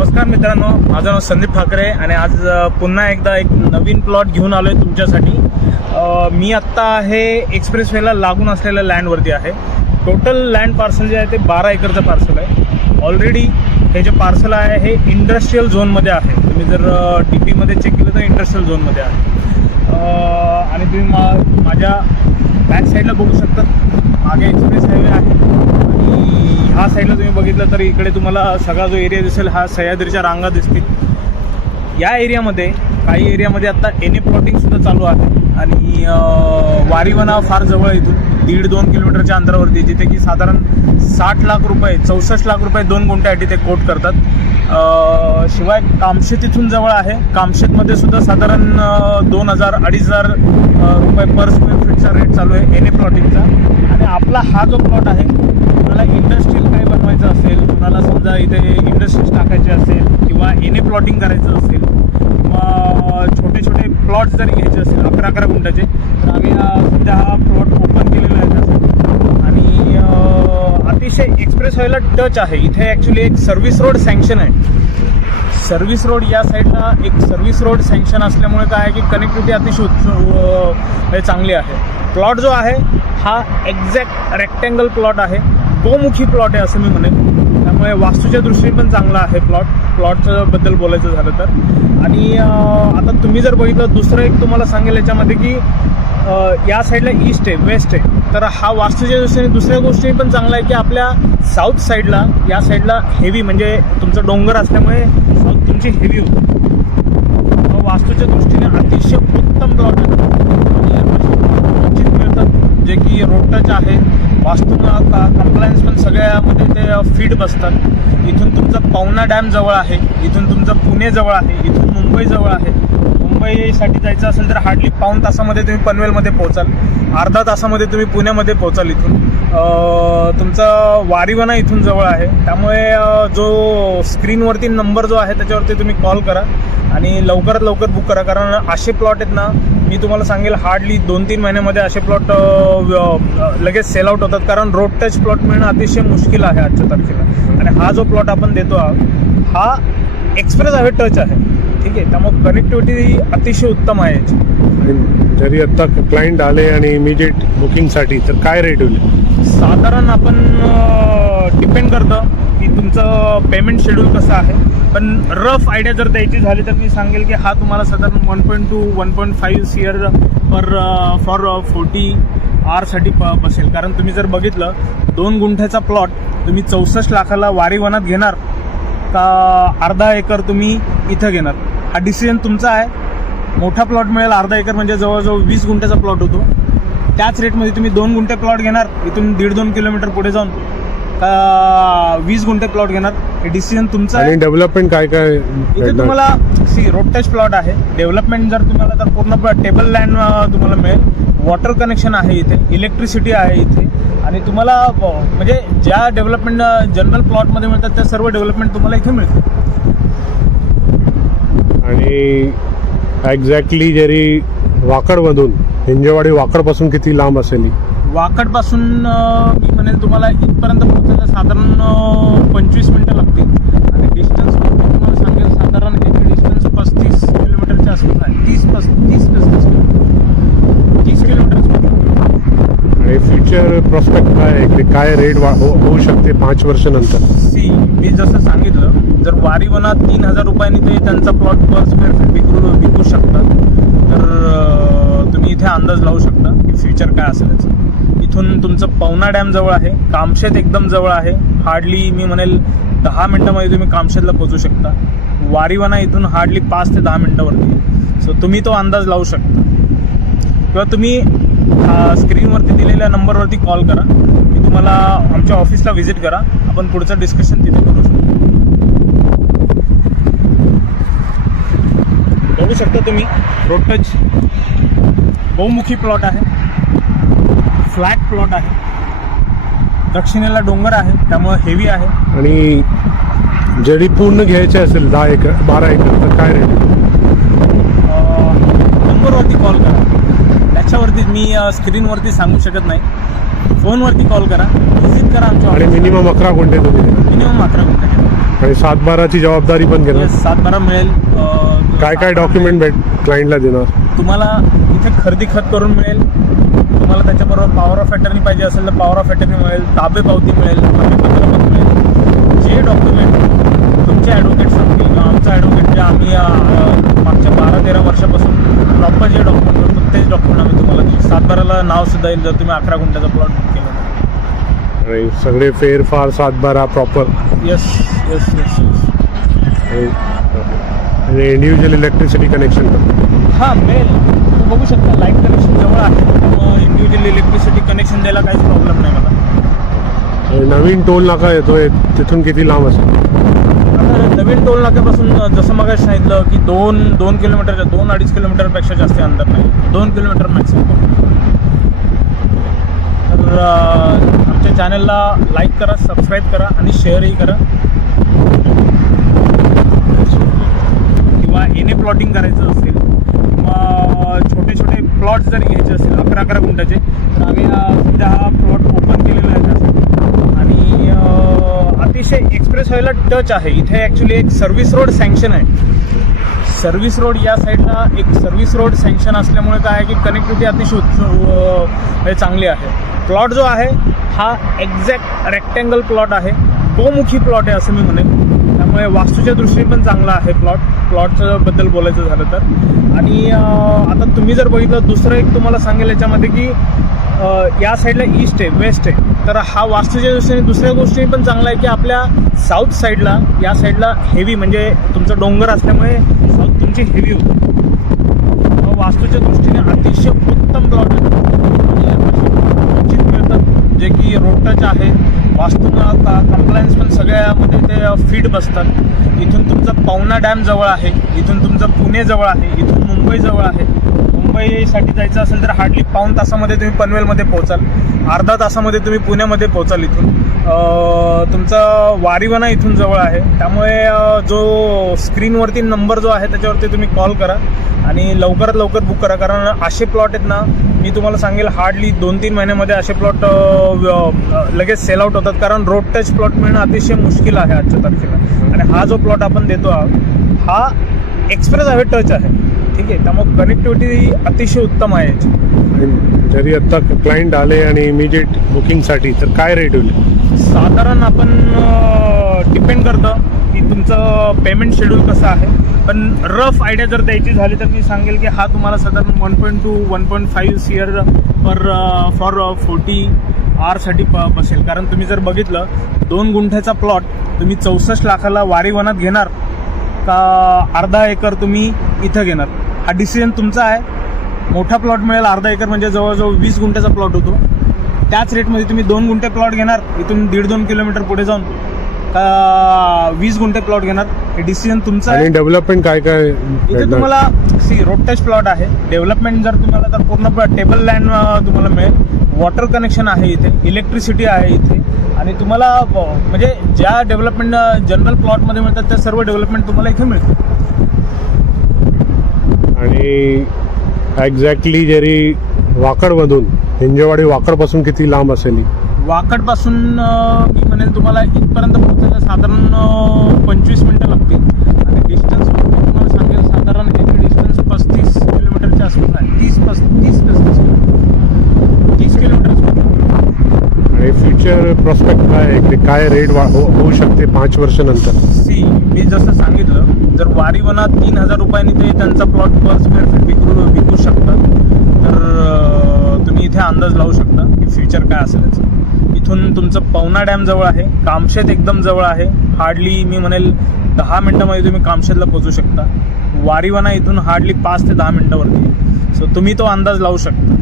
नमस्कार मित्रांनो माझं नाव संदीप ठाकरे आणि आज पुन्हा एकदा एक नवीन प्लॉट घेऊन आलो आहे तुमच्यासाठी मी आत्ता आहे एक्सप्रेसवेला लागून असलेल्या लँडवरती आहे. टोटल लँड पार्सल जे आहे ते बारा एकरचं पार्सल आहे. ऑलरेडी हे जे पार्सल आहे हे इंडस्ट्रीयल झोनमध्ये आहे. तुम्ही जर डी पीमध्ये चेक केलं तर इंडस्ट्रीयल झोनमध्ये आहे. आणि तुम्ही मा माझ्या बॅक साईडला बघू शकता. मागे एक्सप्रेस हायवे आहे. ह्या साईडला तुम्ही बघितलं तर इकडे तुम्हाला सगळा जो एरिया दिसेल हा सह्याद्रीच्या रांगा दिसतील. या एरियामध्ये काही एरियामध्ये आता एन प्लॉटिंग सुद्धा चालू आहे. आणि वारीवना फार जवळ आहे इथून दीड दोन किलोमीटरच्या अंतरावरती जिथे की साधारण साठ लाख रुपये चौसष्ट लाख रुपये दोन गुंठ्यासाठी ते कोट करतात. शिवाय कामशेत इथून जवळ आहे. कामशेतमध्ये सुद्धा साधारण दोन हजार अडीच हजार रुपये पर स्क्वेअर फीटचा रेट चालू आहे एन ए प्लॉटिंगचा. आणि आपला हा जो प्लॉट आहे तुम्हाला इंडस्ट्रीयल काय बनवायचं असेल तुम्हाला समजा इथे इंडस्ट्रीज टाकायचे असेल किंवा एन ए प्लॉटिंग करायचं असेल छोटे छोटे प्लॉट्स जरी घ्यायचे असेल अकरा अकरा गुंठाचे तर आम्ही सध्या हा प्लॉट ओपन केलेला आहे त्याचा. आणि अतिशय एक्सप्रेस व्हायला टच आहे. इथे ॲक्च्युली एक सर्व्हिस रोड सँक्शन आहे. सर्व्हिस रोड या साईडला एक सर्व्हिस रोड सँक्शन असल्यामुळे काय आहे की कनेक्टिव्हिटी अतिशय उत्स- म्हणजे चांगली आहे. प्लॉट जो आहे हा एक्झॅक्ट रेक्टँगल प्लॉट आहे. गोमुखी प्लॉट आहे असं मी म्हणेन. त्यामुळे वास्तूच्या दृष्टीने पण चांगला आहे प्लॉट प्लॉटचं बद्दल बोलायचं झालं तर. आणि आता तुम्ही जर बघितलं दुसरं एक तुम्हाला सांगेल याच्यामध्ये की या साईडला ईस्ट आहे वेस्ट आहे. तर हा वास्तूच्या दृष्टीने दुसऱ्या गोष्टी पण चांगला आहे की आपल्या साऊथ साईडला या साईडला हेवी म्हणजे तुमचं डोंगर असल्यामुळे साऊथ तुमची हेवी होती. वास्तूच्या दृष्टीने अतिशय उत्तम प्लॉट आहे. जे की रोड टच आहे वास्तू कम्प्लायन्स पण सगळ्यामध्ये ते फिट बसतात. इथून तुमचा पवना डॅम जवळ आहे. इथून तुमचं पुणे जवळ आहे. इथून मुंबई जवळ आहे. मुंबईसाठी जायचं असेल तर हार्डली पाऊण तासामध्ये तुम्ही पनवेलमध्ये पोहोचाल. अर्धा तासामध्ये तुम्ही पुण्यामध्ये पोहोचाल इथून. तुमचा वारीवना इथून जवळ आहे. त्यामुळे जो स्क्रीनवरती नंबर जो आहे त्याच्यावरती तुम्ही कॉल करा आणि लवकरात लवकर बुक करा. कारण असे प्लॉट आहेत ना मी तुम्हाला सांगेल हार्डली दोन तीन महिन्यामध्ये असे प्लॉट लगेच सेल आउट होतात. कारण रोड टच प्लॉट मिळणं अतिशय मुश्किल आहे आजच्या तारखेला. आणि हा जो प्लॉट आपण देतो आहोत हा एक्सप्रेस हवे टच आहे. ठीक आहे. त्यामुळे कनेक्टिव्हिटी अतिशय उत्तम आहे. याची जरी आता क्लायंट आले आणि इमिजिएट बुकिंगसाठी तर काय रेट होईल? साधारण आपण डिपेंड करतं की तुमचं पेमेंट शेड्यूल कसं आहे. पण रफ आयडिया जर द्यायची झाली तर मी सांगेल की हा तुम्हाला साधारण one point two one point five C R per for forty आरसाठी प बसेल. कारण तुम्ही जर बघितलं दोन गुंठ्याचा प्लॉट तुम्ही चौसष्ट लाखाला वारी वनात घेणार का अर्धा एकर तुम्ही इथं घेणार? हा डिसिजन तुमचा आहे. मोठा प्लॉट मिळेल अर्धा एकर म्हणजे जवळजवळ वीस गुंठ्याचा प्लॉट होतो. त्याच रेटमध्ये तुम्ही दोन गुंठे प्लॉट घेणार इथून दीड दोन किलोमीटर पुढे जाऊन का वीस गुंठे प्लॉट घेणार. हे डिसिजन तुमचं आहे. डेव्हलपमेंट काय काय इथे? तुम्हाला सी रोड टच प्लॉट आहे. डेव्हलपमेंट जर तुम्हाला तर पूर्ण टेबल लँड तुम्हाला मिळेल. वॉटर कनेक्शन आहे इथे इलेक्ट्रिसिटी आहे इथे. आणि तुम्हाला अ, म्हणजे ज्या डेव्हलपमेंट जनरल प्लॉटमध्ये मिळतात त्या सर्व डेव्हलपमेंट तुम्हाला इथे मिळते आणि एक्झॅक्टली जरी वाकडमधून हिंजेवाडी वाकडपासून किती लांब असेल ही? वाकडपासून मी म्हणेल तुम्हाला इथपर्यंत पोहोचायला साधारण पंचवीस मिनटं लागतील आणि डिस्टन्स तुम्हाला सांगेल साधारण ह्याची डिस्टन्स पस्तीस किलोमीटरच्या आसपास आहे तीस पस तीस पस्तीस किलोमीटर तीस किलोमीटर आणि फ्युचर प्रॉस्पेक्ट काय आहे? इकडे काय रेट हो-, होऊ शकते पाच वर्षानंतर? सी मी जसं सांगितलं जर वारीवनात तीन हजार रुपयांनी ते त्यांचा प्लॉट पर स्क्वेअर फीट विकू विकू शकतात तर तुम्ही इथे अंदाज लावू शकता की फ्युचर काय असेल याचं. इथून तुमचं पवना डॅम जवळ आहे कामशेत एकदम जवळ आहे. हार्डली मी म्हणेल दहा मिनटामध्ये तुम्ही कामशेतला पोहोचू शकता. वारीवना इथून हार्डली पाच ते दहा मिनटावरती. सो तुम्ही तो अंदाज लावू शकता. किंवा तुम्ही स्क्रीनवरती दिलेल्या नंबरवरती कॉल करा. मी तुम्हाला आमच्या ऑफिसला व्हिजिट करा. आपण पुढचं डिस्कशन तिथे करू शकतो. बघू शकता तुम्ही रोड टच बहुमुखी प्लॉट आहे. फ्लॅट प्लॉट आहे. दक्षिणेला डोंगर आहे. त्यामुळे हेवी आहे. आणि जरी पूर्ण घ्यायचे असेल दहा एकर बारा एकर तर काय रेट नंबरवरती कॉल करा. त्याच्यावरती मी स्क्रीनवरती सांगू शकत नाही. फोनवरती कॉल करा. व्हिजिट करा आमच्या आणि. मिनिमम अकरा गुंठे तुम्ही मिनिमम अकरा गुंठे आणि सातबाराची जबाबदारी पण घेणार. Yes, सातबारा मिळेल. अं, काय काय डॉक्युमेंट भेट क्लायंटला देणार? तुम्हाला इथे खरेदी खत करून मिळेल. तुम्हाला त्याच्याबरोबर पॉवर ऑफ अटर्नी पाहिजे असेल तर पॉवर ऑफ अटर्नी मिळेल. ताबे पावती मिळेल. हमीपत्र पण मिळेल. जे डॉक्युमेंट तुमचे ॲडव्होकेट सांगतील किंवा आमचा ॲडव्होकेट जे आम्ही मागच्या बारा तेरा वर्षापासून प्रॉपर जे डॉक्युमेंट करतो तेच डॉक्युमेंट आम्ही तुम्हाला देऊ सातबाराला नाव सुद्धा येईल जर तुम्ही अकरा गुंठ्याचा प्लॉट केला. सगळे फेरफार सातबारा proper yes yes yes yes individual electricity connection हां मिळेल तुम्ही बघू शकता लाइट कनेक्शन जवळ आहे. इंडिव्हिज्युअल इलेक्ट्रिसिटी कनेक्शन द्यायला काहीच प्रॉब्लेम नाही मला. नवीन टोल नाका येतोय. तिथून किती लांब असेल? नवीन टोल नाक्यापासून जसं मग सांगितलं की दोन दोन किलोमीटरच्या दोन अडीच किलोमीटरपेक्षा जास्त अंतर नाही. दोन किलोमीटर मॅक्सिमम तर आमच्या चॅनलला लाईक करा सबस्क्राईब करा आणि शेअरही करा. किंवा एने प्लॉटिंग करायचं असेल किंवा छोटे छोटे प्लॉट जर घ्यायचे असतील अकरा अकरा गुंटाचे तर आम्ही सध्या हा प्लॉट ओपन केलेला आहे. अतिशय एक्सप्रेस व्हायला टच आहे. इथे ॲक्च्युली एक सर्व्हिस रोड सँक्शन आहे. सर्व्हिस रोड या साईडला एक सर्व्हिस रोड सँक्शन असल्यामुळे काय आहे की कनेक्टिव्हिटी अतिशय उच्च म्हणजे चांगली आहे. प्लॉट जो आहे हा एक्झॅक्ट रेक्टँगल प्लॉट आहे. गोमुखी प्लॉट आहे असं मी म्हणेन. त्यामुळे वास्तूच्या दृष्टीने पण चांगला आहे प्लॉट प्लॉटचं बद्दल बोलायचं झालं तर. आणि आता तुम्ही जर बघितलं दुसरं एक तुम्हाला सांगेल याच्यामध्ये की या साईडला ईस्ट आहे वेस्ट आहे. तर हा वास्तूच्या दृष्टीने दुसऱ्या गोष्टीने पण चांगला आहे की आपल्या साऊथ साईडला या साईडला हेवी म्हणजे तुमचं डोंगर असल्यामुळे साऊथ तुमची हेवी होते. वास्तूच्या दृष्टीने अतिशय उत्तम प्लॉट आहे. मिळतात जे की रोडटच आहे वास्तूनं कंप्लायन्स पण सगळ्यामध्ये ते फीड बसतात. इथून तुमचा पवना डॅम जवळ आहे इथून तुमचं पुणे जवळ आहे इथून मुंबई जवळ आहे. मुंबईसाठी जायचं असेल तर हार्डली पाऊण तासामध्ये तुम्ही पनवेलमध्ये पोहोचाल. अर्धा तासामध्ये तुम्ही पुण्यामध्ये पोहोचाल इथून. तुमचा तुमचं वारीवना इथून जवळ आहे. त्यामुळे जो स्क्रीनवरती नंबर जो आहे त्याच्यावरती तुम्ही कॉल करा आणि लवकरात लवकर बुक करा. कारण असे प्लॉट आहेत ना मी तुम्हाला सांगेल हार्डली दोन तीन महिन्यामध्ये असे प्लॉट लगेच सेल आउट होतात. कारण रोड टच प्लॉट मिळणं अतिशय मुश्किल आहे आजच्या तारखेला. आणि हा जो प्लॉट आपण देतो आहोत हा एक्सप्रेस आहे टच आहे. ठीक आहे त्यामुळे कनेक्टिव्हिटी अतिशय उत्तम आहे याची. जरी आत्ता क्लायंट आले आणि इमिजिएट बुकिंगसाठी तर काय रेट होईल? साधारण आपण डिपेंड करतं की तुमचं पेमेंट शेड्यूल कसं आहे. पण रफ आयडिया जर द्यायची झाली तर मी सांगेल की हा तुम्हाला साधारण one point two one point five C R per for forty आरसाठी प बसेल. कारण तुम्ही जर बघितलं दोन गुंठ्याचा प्लॉट तुम्ही चौसष्ट लाखाला वारी वनात घेणार का अर्धा एकर तुम्ही इथं घेणार? हा डिसिजन तुमचा आहे. मोठा प्लॉट मिळेल अर्धा एकर म्हणजे जवळजवळ वीस गुंठ्याचा प्लॉट होतो. त्याच रेटमध्ये तुम्ही दोन गुंठे प्लॉट घेणार इथून दीड दोन किलोमीटर पुढे जाऊन वीस गुंठे प्लॉट घेणार हे डिसिजन तुमचं आणि आहे डेव्हलपमेंट काय काय इथे? तुम्हाला सी रोड टच प्लॉट आहे. डेव्हलपमेंट जर तुम्हाला तर पूर्ण टेबल लँड तुम्हाला मिळेल. वॉटर कनेक्शन आहे इथे इलेक्ट्रिसिटी आहे इथे. आणि तुम्हाला म्हणजे ज्या डेव्हलपमेंट जनरल प्लॉटमध्ये मिळतात त्या सर्व डेव्हलपमेंट तुम्हाला इथे मिळतील. आणि एक्झॅक्टली जरी वाकडमधून हिंजेवाडी वाकडपासून किती लांब असेल ही? वाकडपासून अं, मी म्हणेल तुम्हाला इथपर्यंत पोहोचायला साधारण पंचवीस मिनटं लागतील. आणि डिस्टन्स तुम्हाला सांगेल साधारण ह्याची डिस्टन्स पस्तीस किलोमीटरच्या आसपास आहे. तीस पस्तीस पस्तीस किलोमीटर. तीस किलोमीटर हे फ्युचर प्रॉस्पेक्ट काय आहे? ते काय रेट हो- होऊ शकते पाच वर्षानंतर? सी मी जसं सांगितलं जर वारी वनात तीन हजार रुपयांनी ते त्यांचा प्लॉट पर स्क्वेअर फीट विकू विकू शकतात तर तुम्ही इथे अंदाज लावू शकता की फ्युचर काय असेल याचं. इथून तुमचं पवना डॅम जवळ आहे कामशेत एकदम जवळ आहे. हार्डली मी म्हणेल दहा मिनटामध्ये तुम्ही कामशेतला पोहोचू शकता. वारीवना इथून हार्डली पाच ते दहा मिनटावरती. सो तुम्ही तो अंदाज लावू शकता.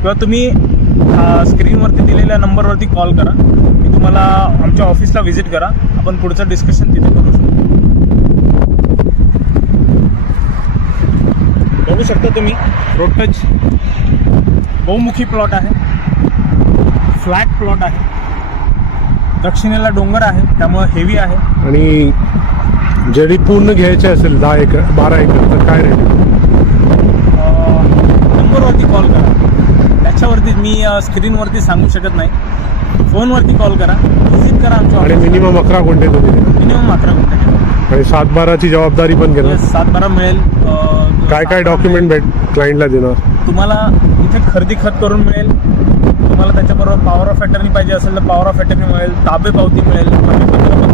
किंवा तुम्ही स्क्रीनवरती दिलेल्या नंबरवरती कॉल करा. मी तुम्हाला आमच्या ऑफिसला व्हिजिट करा. आपण पुढचं डिस्कशन तिथे करू शकतो. बघू शकता तुम्ही रोड टच बहुमुखी प्लॉट आहे. फ्लॅट प्लॉट आहे. दक्षिणेला डोंगर आहे. त्यामुळे हेवी आहे. आणि जरी पूर्ण घ्यायचे असेल दहा एकर बारा एकर तर काय रेट नंबरवरती कॉल करा. त्याच्यावरती मी स्क्रीनवरती सांगू शकत नाही. फोनवरती कॉल करा. व्हिजिट करा आमच्या आणि मिनिमम अकरा गुंठे. मिनिमम अकरा गुंठे आणि सातबाराची जबाबदारी पण घेणार. सात बारा मिळेल. काय काय सात डॉक्युमेंट भेट क्लायंटला देणार? तुम्हाला इथे खरेदी खत करून मिळेल. तुम्हाला त्याच्याबरोबर पॉवर ऑफ अटर्नी पाहिजे असेल तर पॉवर ऑफ अटर्नी मिळेल. ताबे पावती मिळेल.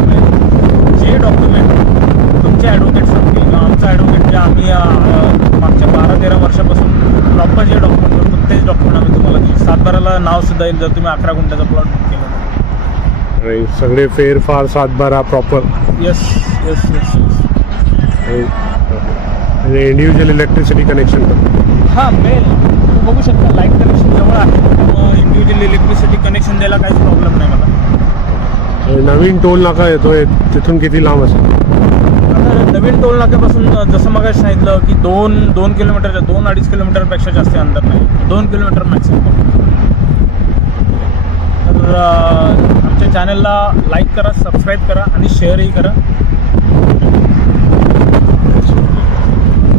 मिळेल. जे डॉक्युमेंट तुमचे ॲडव्होकेट सांगतील किंवा आमचा ॲडव्होकेट जे आम्ही मागच्या बारा तेरा वर्षापासून प्रॉपर जे डॉक्युमेंट करतो तेच डॉक्युमेंट आम्ही तुम्हाला देऊ सातबाराला नाव सुद्धा येईल जर तुम्ही अकरा गुंठ्याचा प्लॉट बुक केला सगळे फेरफार सातबारा proper yes yes yes yes individual electricity connection हां मिळेल तुम्ही बघू शकता लाइट कनेक्शन जवळ आहे इंडिव्हिज्युअल इलेक्ट्रिसिटी कनेक्शन द्यायला काहीच प्रॉब्लेम नाही मला. नवीन टोल नाका येतोय तिथून किती लांब असेल? नवीन टोल नाक्यापासून जसं मग सांगितलं की दोन दोन किलोमीटरच्या दोन अडीच किलोमीटरपेक्षा जास्त अंतर नाही. दोन किलोमीटर मॅक्सिमम तर आमच्या चॅनलला लाईक करा सबस्क्राईब करा आणि शेअरही करा.